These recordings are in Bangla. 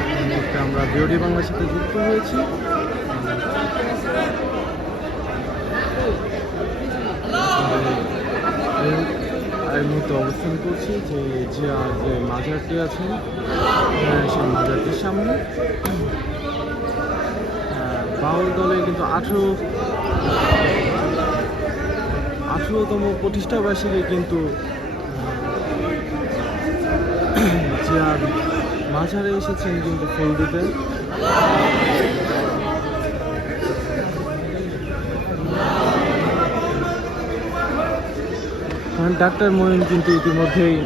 মুহূর্তে আমরা বিওডি বাংলার সাথে যুক্ত হয়েছি। এই- মুহূর্তে অবস্থান করছি যে যে যে মাজারটি আছে সেই মাজারটির সামনে। আহ, বাউল দলে কিন্তু আঠেরো আঠেরোতম প্রতিষ্ঠাবার্ষিকী কিন্তু আর মাঝারে এসেছেন কিন্তু ফুল দিতে। ডাক্তার মহিন কিন্তু ইতিমধ্যেই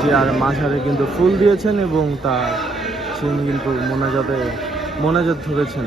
যে আর মাঝারে কিন্তু ফুল দিয়েছেন এবং তার তিনি কিন্তু মোনাজাতে, মোনাজাত ধরেছেন।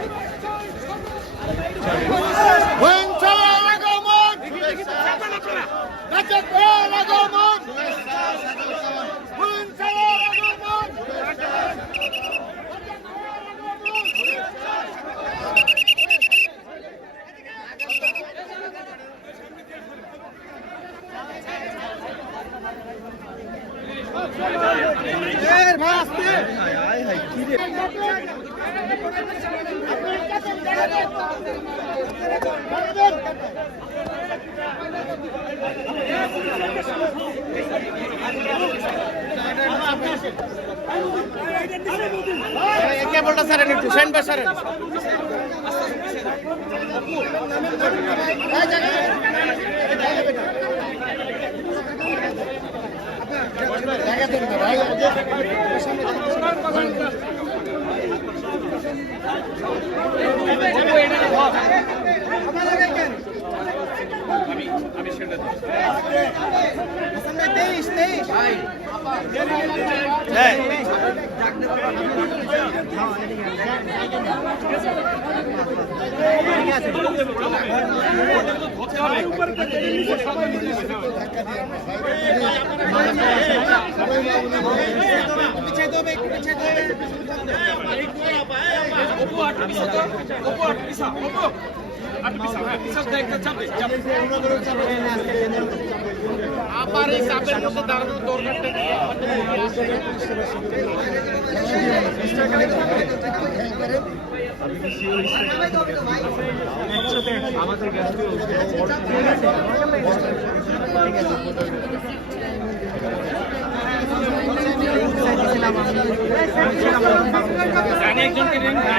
কেবলটা সারেন একটু সেন বা সারেন আবার এই চাপের মধ্যে দাঁড়ানোর দরকারটা আমাদের একজনকে ভাই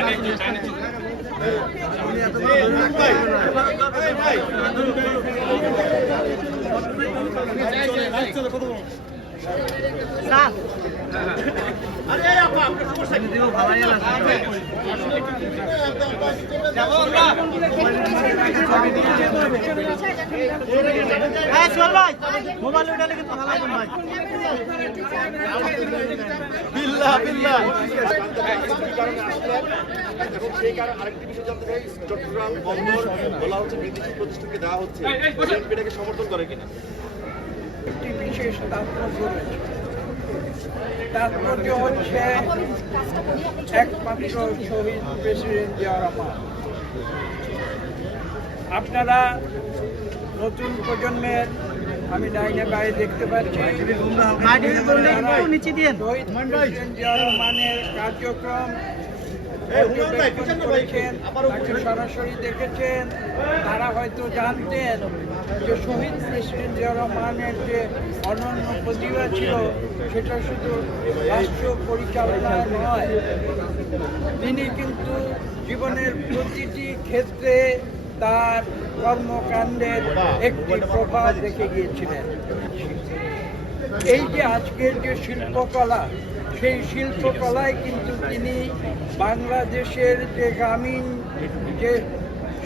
আরেকটি চট্টগ্রাম বন্দর বলা হচ্ছে বিদেশি প্রতিষ্ঠানকে দেওয়া হচ্ছে। এটাকে সমর্থন করে কিনা? একটি বিশেষ তাৎপর্য রয়েছে তাৎপর্য হচ্ছে একমাত্র শহীদ প্রেসিডেন্ট জিয়া রহমান। আপনারা নতুন প্রজন্মের আমি ডাইনে বাইরে দেখতে পাচ্ছি শহীদ প্রেসিডেন্ট জিয়া রহমানের কার্যক্রম সরাসরি দেখেছেন তারা হয়তো জানতেন যে শহীদ প্রেসিডেন্ট জিয়া রহমানের যে অনন্য প্রতিভা ছিল সেটা শুধু রাষ্ট্র পরিচালনায় নয় তিনি কিন্তু জীবনের প্রতিটি ক্ষেত্রে তার কর্মকাণ্ডের একটি প্রভাব রেখে গিয়েছিলেন। এই যে আজকের যে শিল্পকলা, সেই শিল্পকলায় কিন্তু তিনি বাংলাদেশের যে গ্রামীণ যে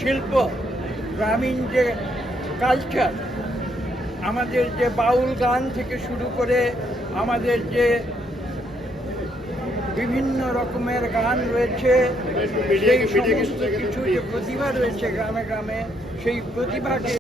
শিল্প, গ্রামীণ যে কালচার আমাদের যে বাউল গান থেকে শুরু করে আমাদের যে বিভিন্ন রকমের গান রয়েছে, সেই সমস্ত কিছু যে প্রতিভা রয়েছে গ্রামে গ্রামে, সেই প্রতিভাকে